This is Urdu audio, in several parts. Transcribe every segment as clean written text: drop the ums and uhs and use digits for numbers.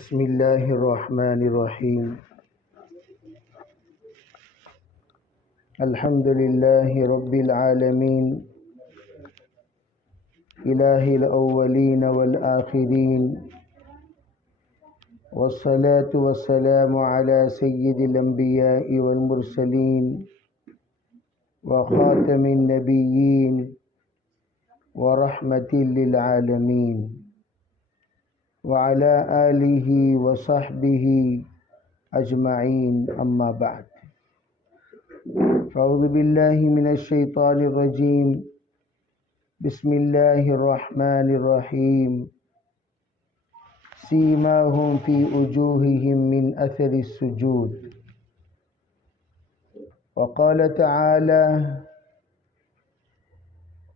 بسم اللہ الرحمن الرحیم الحمد للہ رب العالمین الہ الاولین والآخرین والصلاة والسلام علی سید الانبیاء والمرسلین وخاتم النبیین ورحمۃ للعالمین وعلى آلہ وصحبہ اجمعین اما بعد فاعوذ باللہ من الشیطان الرجیم بسم اللہ الرحمن الرحیم سیماہم فی وجوہہم من اثر السجود وقال تعالی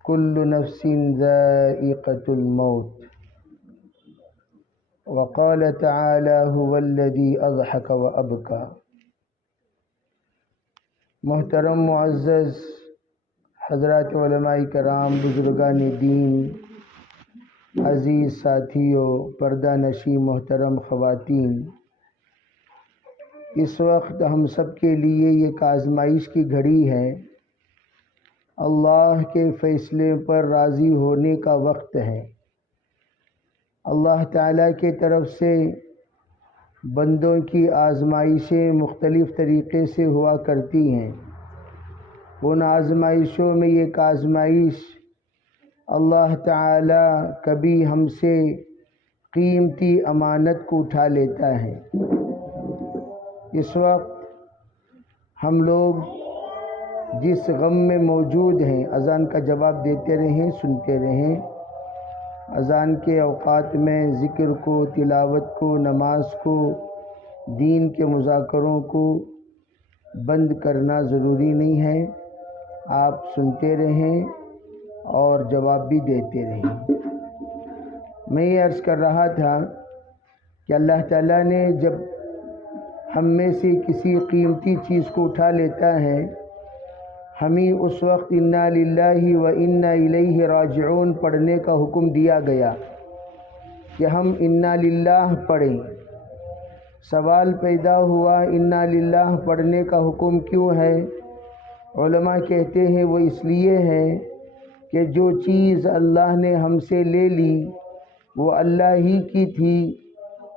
کل نفس ذائقۃ الموت وقال تعالی هو الذی اضحک وابکا۔ محترم معزز حضرات علماء کرام، بزرگان دین، عزیز ساتھیوں، پردہ نشی محترم خواتین، اس وقت ہم سب کے لیے ایک آزمائش کی گھڑی ہے۔ اللہ کے فیصلے پر راضی ہونے کا وقت ہے۔ اللہ تعالیٰ کی طرف سے بندوں کی آزمائشیں مختلف طریقے سے ہوا کرتی ہیں۔ ان آزمائشوں میں ایک آزمائش اللہ تعالیٰ کبھی ہم سے قیمتی امانت کو اٹھا لیتا ہے۔ اس وقت ہم لوگ جس غم میں موجود ہیں، اذان کا جواب دیتے رہیں، سنتے رہیں۔ اذان کے اوقات میں ذکر کو، تلاوت کو، نماز کو، دین کے مذاکروں کو بند کرنا ضروری نہیں ہے۔ آپ سنتے رہیں اور جواب بھی دیتے رہیں۔ میں یہ عرض کر رہا تھا کہ اللہ تعالیٰ نے جب ہم میں سے کسی قیمتی چیز کو اٹھا لیتا ہے، ہمیں اس وقت انا للہ و انا الیہ راجعون پڑھنے کا حکم دیا گیا کہ ہم انا للہ پڑھیں۔ سوال پیدا ہوا، انا للہ پڑھنے کا حکم کیوں ہے؟ علماء کہتے ہیں وہ اس لیے ہے کہ جو چیز اللہ نے ہم سے لے لی وہ اللہ ہی کی تھی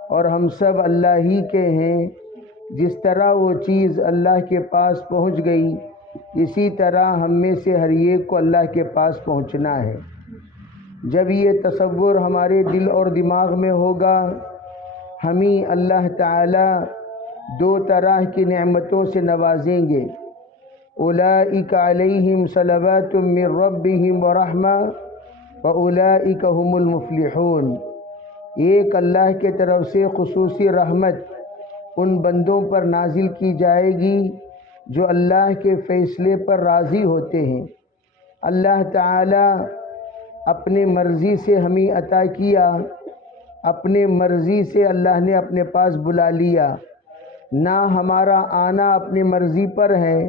اور ہم سب اللہ ہی کے ہیں۔ جس طرح وہ چیز اللہ کے پاس پہنچ گئی، اسی طرح ہم میں سے ہر ایک کو اللہ کے پاس پہنچنا ہے۔ جب یہ تصور ہمارے دل اور دماغ میں ہوگا، ہمیں اللہ تعالی دو طرح کی نعمتوں سے نوازیں گے۔ اولئک علیہم صلوات من ربہم ورحمہ واولئک هم المفلحون۔ ایک اللہ کے طرف سے خصوصی رحمت ان بندوں پر نازل کی جائے گی جو اللہ کے فیصلے پر راضی ہوتے ہیں۔ اللہ تعالی اپنے مرضی سے ہمیں عطا کیا، اپنے مرضی سے اللہ نے اپنے پاس بلا لیا۔ نہ ہمارا آنا اپنی مرضی پر ہے،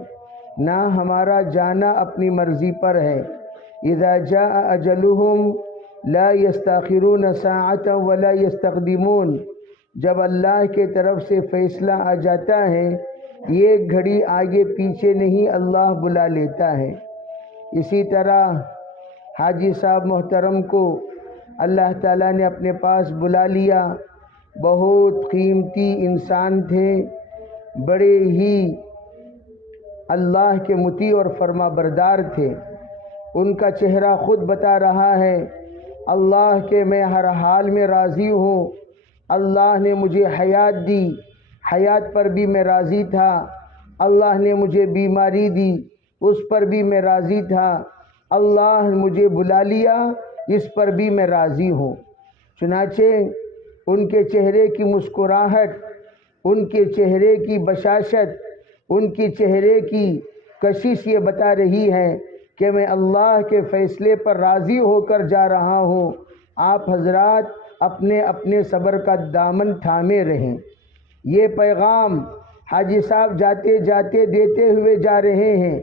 نہ ہمارا جانا اپنی مرضی پر ہے۔ اذا جاء اجلہم لا یستاخرون ساعۃ ولا یستقدمون۔ جب اللہ کے طرف سے فیصلہ آ جاتا ہے، یہ گھڑی آگے پیچھے نہیں، اللہ بلا لیتا ہے۔ اسی طرح حاجی صاحب محترم کو اللہ تعالیٰ نے اپنے پاس بلا لیا۔ بہت قیمتی انسان تھے، بڑے ہی اللہ کے مطیع اور فرما بردار تھے۔ ان کا چہرہ خود بتا رہا ہے، اللہ کے میں ہر حال میں راضی ہوں۔ اللہ نے مجھے حیات دی، حیات پر بھی میں راضی تھا۔ اللہ نے مجھے بیماری دی، اس پر بھی میں راضی تھا۔ اللہ نے مجھے بلا لیا، اس پر بھی میں راضی ہوں۔ چنانچہ ان کے چہرے کی مسکراہٹ، ان کے چہرے کی بشاشت، ان کے چہرے کی کشش یہ بتا رہی ہے کہ میں اللہ کے فیصلے پر راضی ہو کر جا رہا ہوں۔ آپ حضرات اپنے اپنے صبر کا دامن تھامے رہیں۔ یہ پیغام حاجی صاحب جاتے جاتے دیتے ہوئے جا رہے ہیں،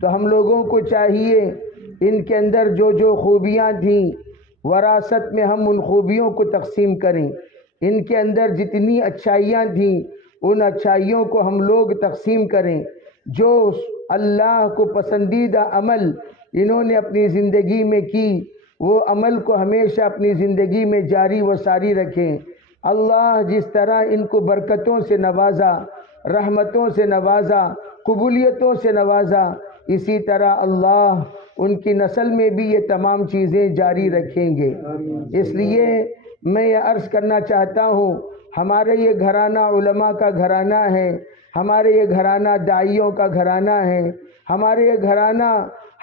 تو ہم لوگوں کو چاہیے ان کے اندر جو جو خوبیاں تھیں وراثت میں ہم ان خوبیوں کو تقسیم کریں۔ ان کے اندر جتنی اچھائیاں تھیں ان اچھائیوں کو ہم لوگ تقسیم کریں. جو اللہ کو پسندیدہ عمل انہوں نے اپنی زندگی میں کی وہ عمل کو ہمیشہ اپنی زندگی میں جاری و ساری رکھیں. اللہ جس طرح ان کو برکتوں سے نوازا، رحمتوں سے نوازا، قبولیتوں سے نوازا، اسی طرح اللہ ان کی نسل میں بھی یہ تمام چیزیں جاری رکھیں گے. اس لیے میں یہ عرض کرنا چاہتا ہوں، ہمارے یہ گھرانہ علماء کا گھرانہ ہے، ہمارے یہ گھرانہ داعیوں کا گھرانہ ہے، ہمارے یہ گھرانہ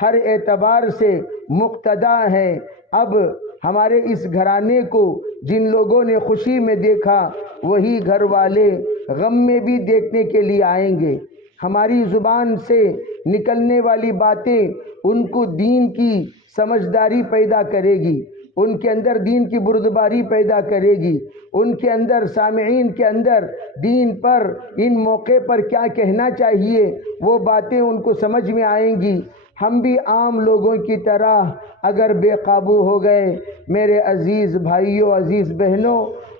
ہر اعتبار سے مقتدا ہے. اب ہمارے اس گھرانے کو جن لوگوں نے خوشی میں دیکھا وہی گھر والے غم میں بھی دیکھنے کے لیے آئیں گے. ہماری زبان سے نکلنے والی باتیں ان کو دین کی سمجھداری پیدا کرے گی، ان کے اندر دین کی بردباری پیدا کرے گی، ان کے اندر سامعین کے اندر دین پر ان موقع پر کیا کہنا چاہیے وہ باتیں ان کو سمجھ میں آئیں گی. ہم بھی عام لوگوں کی طرح اگر بے قابو ہو گئے، میرے عزیز بھائیوں، عزیز بہنوں،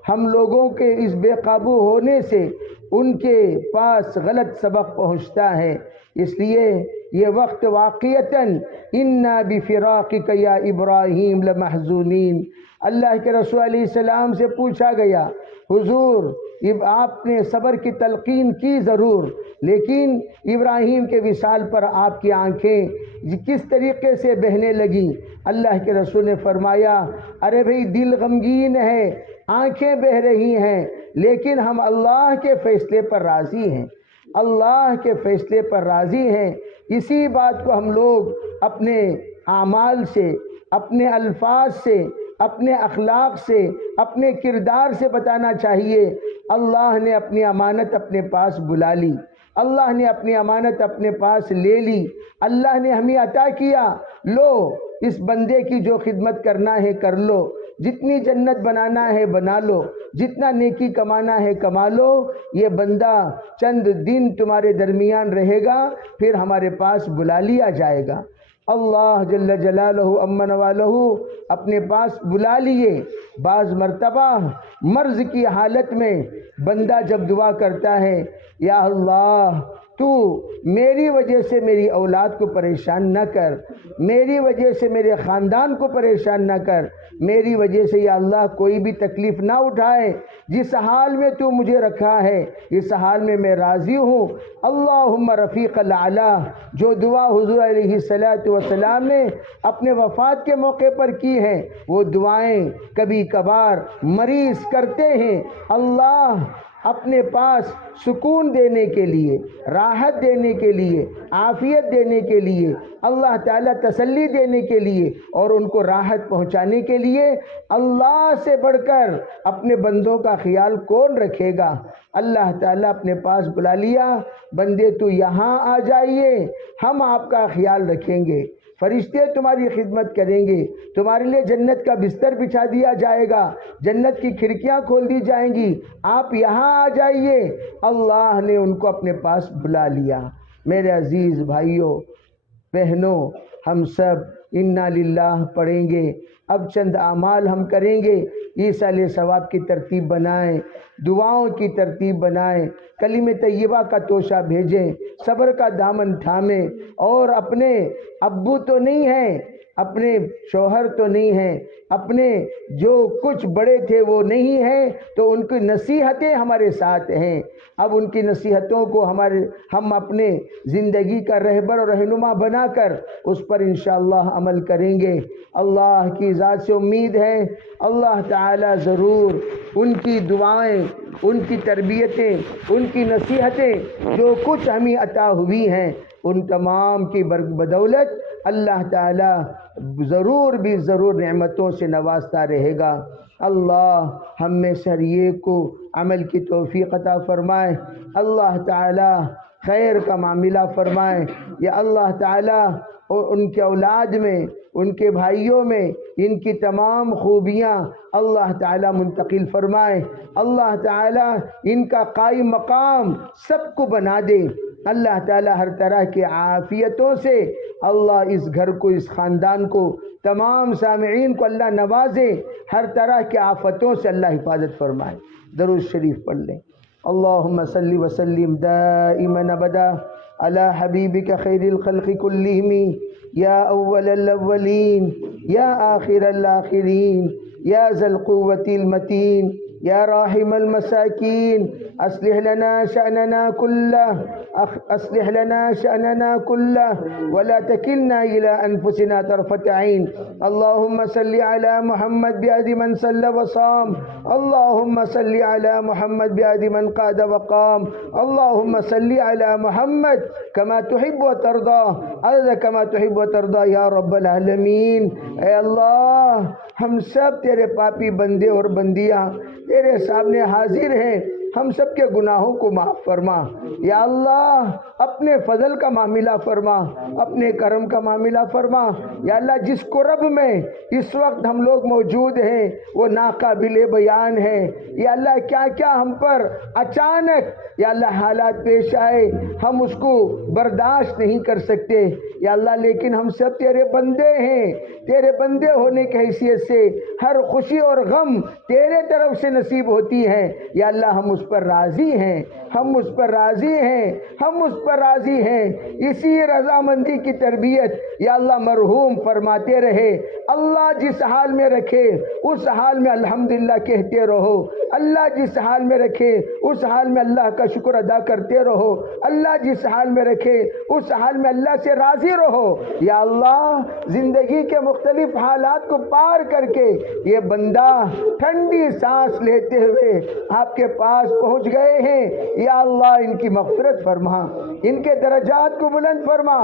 ہم لوگوں کے اس بے قابو ہونے سے ان کے پاس غلط سبق پہنچتا ہے. اس لیے یہ وقت واقعتاً انا بفراقک یا ابراہیم لمحزونین. اللہ کے رسول علیہ السلام سے پوچھا گیا، حضور آپ نے صبر کی تلقین کی ضرور، لیکن ابراہیم کے وصال پر آپ کی آنکھیں کس طریقے سے بہنے لگیں؟ اللہ کے رسول نے فرمایا، ارے بھئی دل غمگین ہے، آنکھیں بہہ رہی ہیں، لیکن ہم اللہ کے فیصلے پر راضی ہیں، اللہ کے فیصلے پر راضی ہیں. اسی بات کو ہم لوگ اپنے اعمال سے، اپنے الفاظ سے، اپنے اخلاق سے، اپنے کردار سے بتانا چاہیے. اللہ نے اپنی امانت اپنے پاس بلا لی، اللہ نے اپنی امانت اپنے پاس لے لی، اللہ نے ہمیں عطا کیا، لو اس بندے کی جو خدمت کرنا ہے کر لو، جتنی جنت بنانا ہے بنا لو، جتنا نیکی کمانا ہے کما لو. یہ بندہ چند دن تمہارے درمیان رہے گا، پھر ہمارے پاس بلا لیا جائے گا. اللہ جل جلالہ امن والہ اپنے پاس بلا لیے. بعض مرتبہ مرض کی حالت میں بندہ جب دعا کرتا ہے، یا اللہ تو میری وجہ سے میری اولاد کو پریشان نہ کر، میری وجہ سے میرے خاندان کو پریشان نہ کر، میری وجہ سے یا اللہ کوئی بھی تکلیف نہ اٹھائے. جس حال میں تو مجھے رکھا ہے اس حال میں راضی ہوں. اللہم رفیق الاعلی، جو دعا حضور علیہ السلام نے اپنے وفات کے موقع پر کی ہیں، وہ دعائیں کبھی کبھار مریض کرتے ہیں. اللہ اپنے پاس سکون دینے کے لیے، راحت دینے کے لیے، عافیت دینے کے لیے، اللہ تعالیٰ تسلی دینے کے لیے اور ان کو راحت پہنچانے کے لیے، اللہ سے بڑھ کر اپنے بندوں کا خیال کون رکھے گا؟ اللہ تعالیٰ اپنے پاس بلا لیا، بندے تو یہاں آ جائیے، ہم آپ کا خیال رکھیں گے، فرشتے تمہاری خدمت کریں گے، تمہارے لیے جنت کا بستر بچھا دیا جائے گا، جنت کی کھڑکیاں کھول دی جائیں گی، آپ یہاں آ جائیے. اللہ نے ان کو اپنے پاس بلا لیا. میرے عزیز بھائیوں بہنوں، ہم سب انا للہ پڑھیں گے. اب چند اعمال ہم کریں گے. ایصال ثواب کی ترتیب بنائیں، دعاؤں کی ترتیب بنائیں، کلمہ طیبہ کا توشہ بھیجیں، صبر کا دامن تھامیں، اور اپنے ابو تو نہیں ہیں، اپنے شوہر تو نہیں ہیں، اپنے جو کچھ بڑے تھے وہ نہیں ہیں، تو ان کی نصیحتیں ہمارے ساتھ ہیں. اب ان کی نصیحتوں کو ہم اپنے زندگی کا رہبر اور رہنما بنا کر اس پر انشاءاللہ عمل کریں گے. اللہ کی ذات سے امید ہے اللہ تعالی ضرور ان کی دعائیں، ان کی تربیتیں، ان کی نصیحتیں جو کچھ ہمیں عطا ہوئی ہیں، ان تمام کی بدولت اللہ تعالی ضرور بھی ضرور نعمتوں سے نوازتا رہے گا. اللہ ہم میں سے ہر ایک کو عمل کی توفیق عطا فرمائے. اللہ تعالی خیر کا معاملہ فرمائے. یا اللہ تعالی ان کے اولاد میں، ان کے بھائیوں میں ان کی تمام خوبیاں اللہ تعالی منتقل فرمائے. اللہ تعالی ان کا قائم مقام سب کو بنا دے. اللہ تعالی ہر طرح کے عافیتوں سے اللہ اس گھر کو، اس خاندان کو، تمام سامعین کو اللہ نوازے، ہر طرح کے آفتوں سے اللہ حفاظت فرمائے۔ درود شریف پڑھ لیں۔ اللہم صلی وسلم دائما ابدا علی حبیبک خیر الخلق کلہم یا اول الاولین یا آخر الاخرین یا ذا القوة المتین یا راحم المساکین اصلح لنا شأننا كله ولا تكلنا إلى أنفسنا طرفة عين۔ اللهم صل على محمد بعد من صلى وصام، اللهم صل على محمد بعد من قاد وقام، اللهم صل على محمد كما تحب وترضى عدد كما تحب وترضى یا رب العالمین۔ اے اللہ، ہم سب تیرے پاپی بندے اور بندیاں تیرے سامنے حاضر ہیں، ہم سب کے گناہوں کو معاف فرما یا اللہ، اپنے فضل کا معاملہ فرما، اپنے کرم کا معاملہ فرما یا اللہ۔ جس قرب میں اس وقت ہم لوگ موجود ہیں وہ ناقابل بیان ہے یا اللہ، کیا کیا ہم پر اچانک یا اللہ حالات پیش آئے، ہم اس کو برداشت نہیں کر سکتے یا اللہ، لیکن ہم سب تیرے بندے ہیں، تیرے بندے ہونے کی حیثیت سے ہر خوشی اور غم تیرے طرف سے نصیب ہوتی ہے یا اللہ، ہم اس پر راضی ہیں، ہم اس پر راضی ہیں، ہم اس پر راضی ہیں۔ اسی رضامندی کی تربیت یا اللہ مرحوم فرماتے رہے۔ اللہ جس حال میں رکھے اس حال میں الحمدللہ کہتے رہو، اللہ جس حال میں رکھے اس حال میں اللہ کا شکر ادا کرتے رہو، اللہ جس حال میں رکھے اس حال میں اللہ سے راضی رہو یا اللہ۔ زندگی کے مختلف حالات کو پار کر کے یہ بندہ ٹھنڈی سانس لیتے ہوئے آپ کے پاس پہنچ گئے ہیں یا اللہ، ان کی مغفرت فرما، ان کے درجات کو بلند فرما،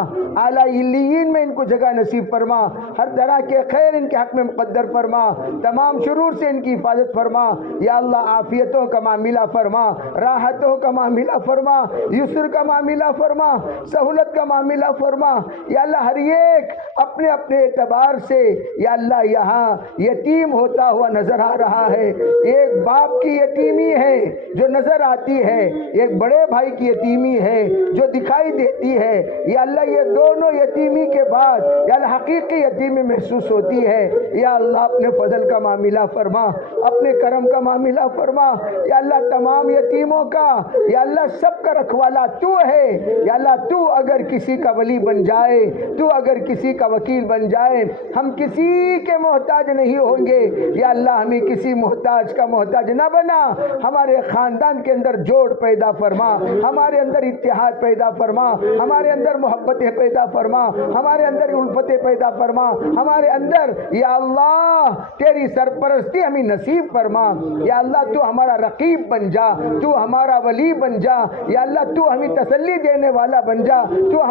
اعلیٰ علیین میں ان کو جگہ نصیب فرما، ہر طرح کے خیر ان کے حق میں مقدر فرما، تمام شرور سے ان کی حفاظت فرما یا اللہ۔ عافیتوں کا معاملہ فرما، راحتوں کا معاملہ فرما، یسر کا معاملہ فرما، سہولت کا معاملہ فرما یا اللہ۔ ہر ایک اپنے اپنے اعتبار سے یا اللہ یہاں یتیم ہوتا ہوا نظر آ رہا ہے۔ ایک باپ کی یتیمی ہے جو نظر آتی ہے، ایک بڑے بھائی کی یتیمی ہے جو دکھائی دیتی ہے یا اللہ۔ یہ دونوں یتیمی کے بعد یا اللہ حقیقی یتیمی محسوس ہوتی ہے یا اللہ۔ اپنے فضل کا معاملہ فرما، اپنے کرم کا معاملہ فرما یا اللہ۔ تمام یتیموں کا یا اللہ سب کا رکھوالا تو ہے یا اللہ۔ تو اگر کسی کا ولی بن جائے، تو اگر کسی کا وکیل بن جائے، ہم کسی کے محتاج نہیں ہوں گے یا اللہ۔ ہمیں کسی محتاج کا محتاج نہ بنا، ہمارے خاندان کے اندر جوڑ پیدا فرما، ہمارے اندر اتحاد پیدا فرما، ہمارے اندر محبتیں پیدا فرما، ہمارے اندر الفتیں پیدا فرما، ہمارے اندر یا اللہ تیری سرپرستی ہمیں نصیب فرما یا اللہ۔ تو ہمارا رقیب بن جا، تو ہمارا ولی بن جا یا اللہ۔ تو ہمیں تسلی دینے والا بن جا، تو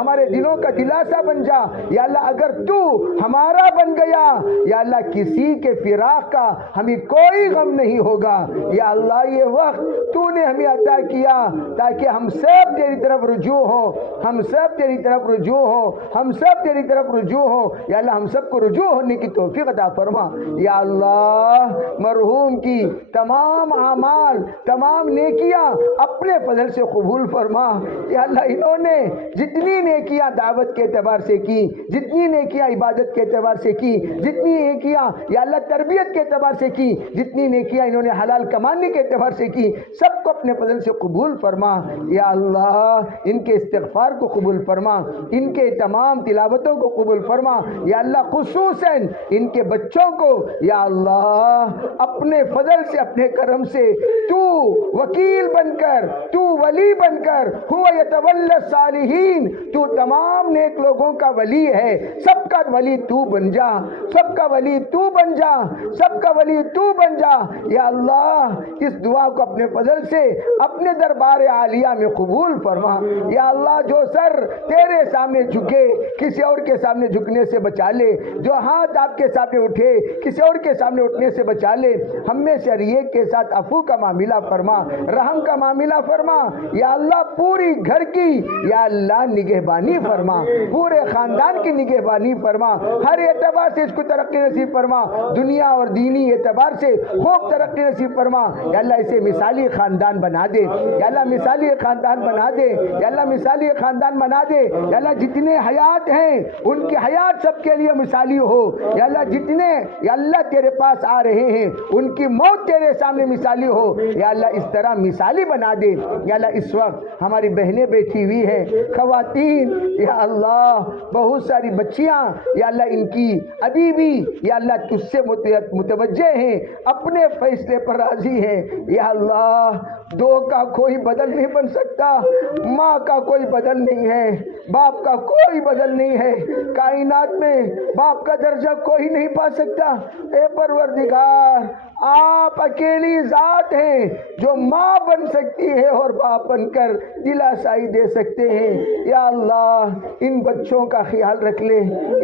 ہمارے دلوں کا دلاسا بن جا یا اللہ۔ اگر تو ہمارا بن گیا یا اللہ، کسی کے فراق کا ہمیں کوئی غم نہیں ہوگا یا اللہ۔ یہ وقت تو نے ہمیں عطا کیا تاکہ ہم سب تیری طرف رجوع ہوں، ہم سب تیری طرف رجوع ہوں، ہم سب تیری طرف رجوع ہوں یا اللہ۔ ہم سب کو رجوع ہونے کی توفیق عطا فرما یا اللہ۔ مرحوم کی تمام اعمال، تمام نیکیاں اپنے فضل سے قبول فرما یا اللہ۔ انہوں نے جتنی نیکیاں دعوت کے اعتبار سے کی، جتنی نیکیاں عبادت کے اعتبار سے کی، جتنی نیکیاں یا اللہ تربیت کے اعتبار سے کی، جتنی نیکیاں انہوں نے حلال کمانے کے اعتبار سے کی، سب کو اپنے فضل سے قبول فرما یا اللہ۔ ان کے استغفار کو قبول فرما، ان کے تمام تلاوتوں کو قبول فرما یا اللہ۔ خصوصاً ان کے بچوں کو یا اللہ اپنے فضل سے، اپنے کرم سے تو وکیل بن کر، تو ولی بن کر، هو يتولى الصالحین، تو تمام نیک لوگوں کا ولی ہے، سب کا ولی تو بن جا، سب کا ولی تو بن جا، سب کا ولی تو بن جا یا اللہ۔ اس دعا کو اپنے فضل سے اپنے دربار عالیہ میں قبول فرما یا اللہ۔ جو سر تیرے سامنے جھکے کسی اور کے سامنے جھکنے سے بچا لے، جو ہاتھ آپ کے سامنے اٹھے کسی اور کے سامنے اٹھنے سے بچا لے۔ ہم میں اکثریت کے ساتھ عفو کا معاملہ فرما، رحم کا معاملہ فرما یا اللہ، پوری گھر کی یا اللہ نگہبانی فرما، پورے خاندان کی نگہبانی فرما، ہر اعتبار سے اس کو ترقی نصیب فرما، دنیا اور دینی اعتبار سے خوب ترقی نصیب فرما یا اللہ، اسے مثالی خاندان بنا دے یا اللہ، مثالی خاندان بنا دے یا اللہ، مثالی خاندان بنا دے یا اللہ، جتنے حیات ہیں ان کی حیات سب کے لیے مثالی ہو یا اللہ، جتنے یا اللہ تیرے پاس آ رہے ہیں ان کی موت تیرے سامنے مثالی ہو یا اللہ، اس طرح مثالی بنا دے یا اللہ۔ اس وقت ہماری بہنیں بیٹھی ہوئی ہیں، خواتین یا اللہ، بہت ساری بچیاں یا اللہ، ان کی ابھی بھی یا اللہ تجھ سے متوجہ ہیں، اپنے فیصلے پر راضی ہیں یا اللہ۔ دو کا کوئی بدل نہیں بن سکتا، ماں کا کوئی بدل نہیں ہے، باپ کا کوئی بدل نہیں ہے، کائنات میں باپ کا درجہ کوئی نہیں پا سکتا۔ اے پروردگار، آپ اکیلی ذات ہیں جو ماں بن سکتی ہے اور باپ بن کر دلاسائی دے سکتے ہیں یا اللہ۔ ان بچوں کا خیال رکھ لے،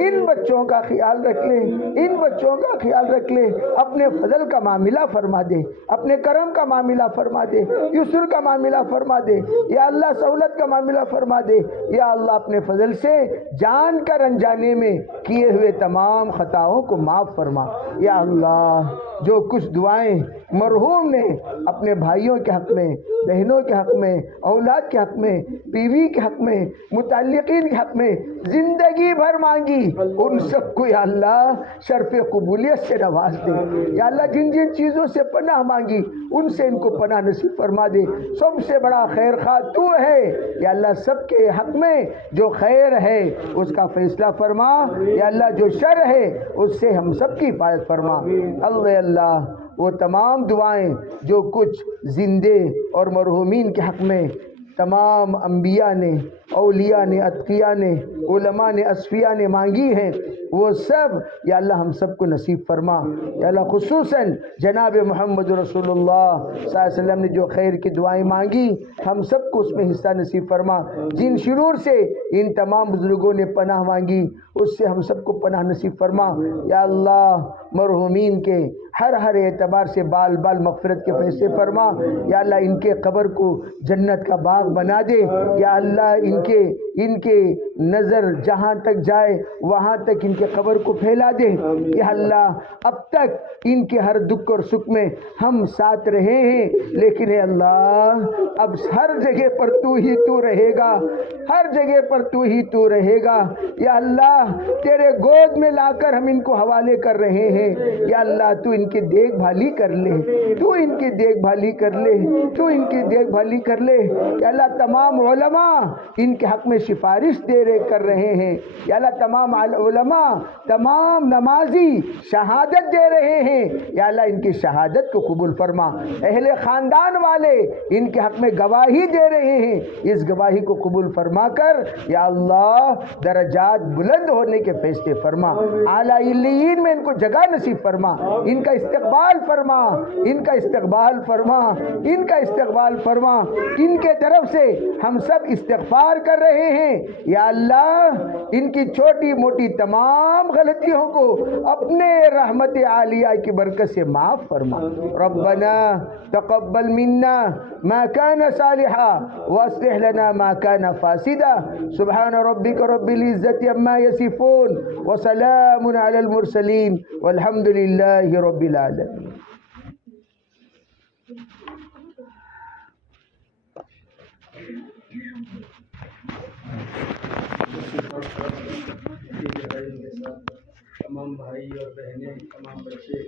ان بچوں کا خیال رکھ لے، ان بچوں کا خیال رکھ لے، اپنے فضل کا معاملہ فرما دے، اپنے کرم کا معاملہ فرما دے، یسر کا معاملہ فرما دے یا اللہ، سہولت کا معاملہ فرما دے یا اللہ۔ اپنے فضل سے جان کر انجانے میں کیے ہوئے تمام خطاؤں کو معاف فرما یا اللہ۔ جو کچھ دعائیں مرحوم نے اپنے بھائیوں کے حق میں، بہنوں کے حق میں، اولاد کے حق میں، بیوی کے حق میں، متعلقین کے حق میں زندگی بھر مانگی، ان سب کو یا اللہ شرف قبولیت سے نواز دے یا اللہ۔ جن جن چیزوں سے پناہ مانگی ان سے ان کو پناہ نصیب فرما دے۔ سب سے بڑا خیر خواہ تو ہے یا اللہ، سب کے حق میں جو خیر ہے اس کا فیصلہ فرما یا اللہ، جو شر ہے اس سے ہم سب کی حفاظت فرما اللہ۔ وہ تمام دعائیں جو کچھ زندے اور مرحومین کے حق میں تمام انبیاء نے، اولیاء نے، اتقیاء نے، علماء نے، اصفیاء نے مانگی ہیں، وہ سب یا اللہ ہم سب کو نصیب فرما یا اللہ۔ خصوصاً جناب محمد رسول اللہ صلی اللہ علیہ وسلم نے جو خیر کی دعائیں مانگی، ہم سب کو اس میں حصہ نصیب فرما۔ جن شرور سے ان تمام بزرگوں نے پناہ مانگی اس سے ہم سب کو پناہ نصیب فرما یا اللہ۔ مرحومین کے ہر اعتبار سے بال بال مغفرت کے فیصلے فرما یا اللہ۔ ان کے قبر کو جنت کا باغ بنا دے یا اللہ۔ ان کے نظر جہاں تک جائے وہاں تک ان کے قبر کو پھیلا دے یا اللہ۔ اب تک ان کے ہر دکھ اور سکھ میں ہم ساتھ رہے ہیں، لیکن اے اللہ اب ہر جگہ پر تو ہی تو رہے گا، ہر جگہ پر تو ہی تو رہے گا یا اللہ۔ تیرے گود میں لا کر ہم ان کو حوالے کر رہے ہیں یا اللہ۔ تو ان کی دیکھ بھالی کر لے، تو ان کی دیکھ بھالی کر لے، تو ان کی دیکھ بھالی کر لے یا اللہ۔ تمام علماء ان کے حق میں سفارش کر رہے ہیں یا اللہ۔ تمام علماء، تمام نمازی شہادت دے رہے ہیں یا اللہ۔ ان کی شہادت کو قبول فرما۔ اہل خاندان والے ان کے حق میں گواہی دے رہے ہیں، اس گواہی کو قبول فرما کر یا اللہ درجات بلند ہونے کے فیصلے فرما۔ اعلیٰ علیین میں ان کو جگہ نصیب فرما، ان کا استقبال فرما، ان کا استقبال فرما، ان کا استقبال فرما۔ ان کے طرف سے ہم سب استغفار کر رہے ہیں یا اللہ۔ ان کی چھوٹی موٹی تمام غلطیوں کو اپنے رحمت عالیہ کی برکت سے معاف فرما۔ ربنا تقبل منا ما كان صالحا واصلح لنا ما كان فاسدا۔ سبحان ربك رب العزة عما يصفون وسلام على المرسلين والحمد لله رب العالمين۔ تمام بھائی اور بہنیں، تمام بچے